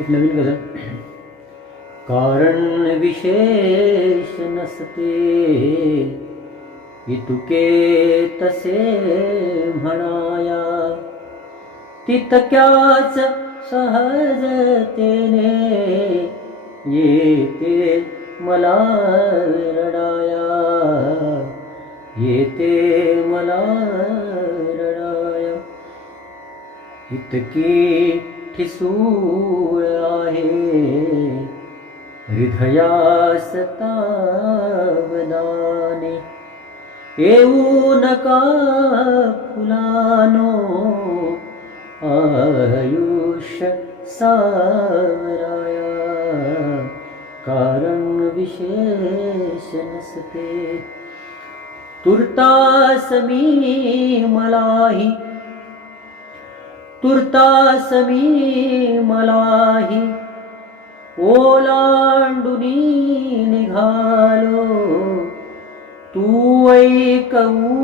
एक नवीन गझल. कारण विशेष नसते इतुके तसे म्हणाया, तितक्याच सहजतेने येते मला रडाया, येते मला रडाया. इतकी ठिसूळ आहे हृदयास तावदाने, येऊ नका फुलानो आयुष्य सावराया. कारण विशेष नसते तुर्तास मी मलाही, तुर्तास मी मलाही ओलांडुनी निघालो. तू ऐकवू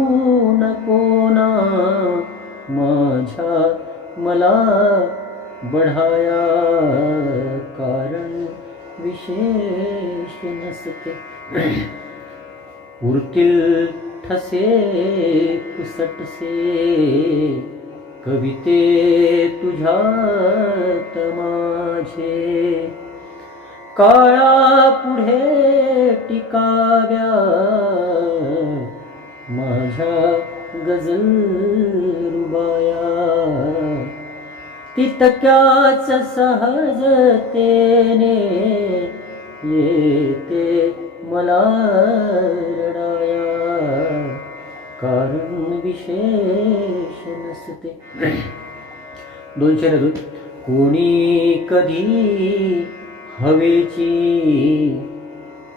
नको ना माझ्या मला बढाया. कारण विशेष नसते उरतील ठसे पुसटसे कविते तुझ्यात माझे. काळा पुढे टिकाव्या माझ्या गझल रुबाया, तितक्याच सहजतेने येते मला रडाया. कारण विशेष नसते. दोन शेर अजून. कोणी कधी हवेची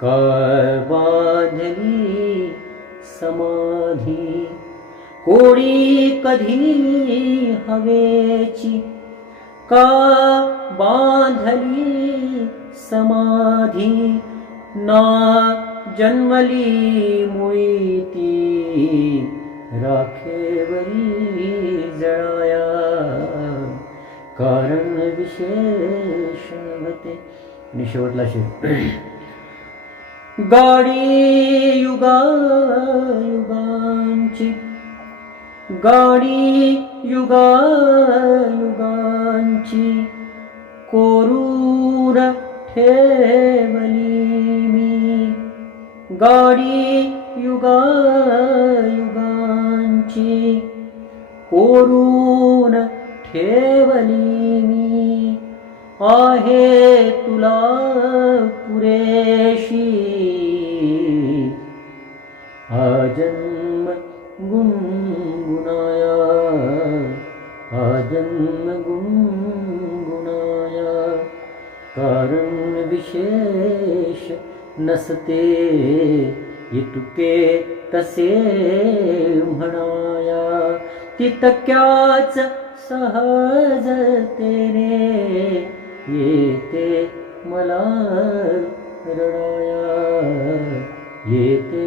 का बांधली समाधी, कोणी कधी हवेची का बांधली समाधी. ना जन्मली मुळी ती राखेवरी जळाया. कारण विशेष होते. आणि शेवटला शेर. गाडी युगायुगांची, गाडी युगायुगांची कोरून ठेवली मी. गाडी युगायुगांची कोरून ठेवली मी. आहे तुला पुरेशी हा जन्म गुणगुणाया, हा जन्म गुणगुणाया. कारण विशेष नसते इतुके तसे म्हणाया, तितक्याच सहजतेने येते मला रडाया, येते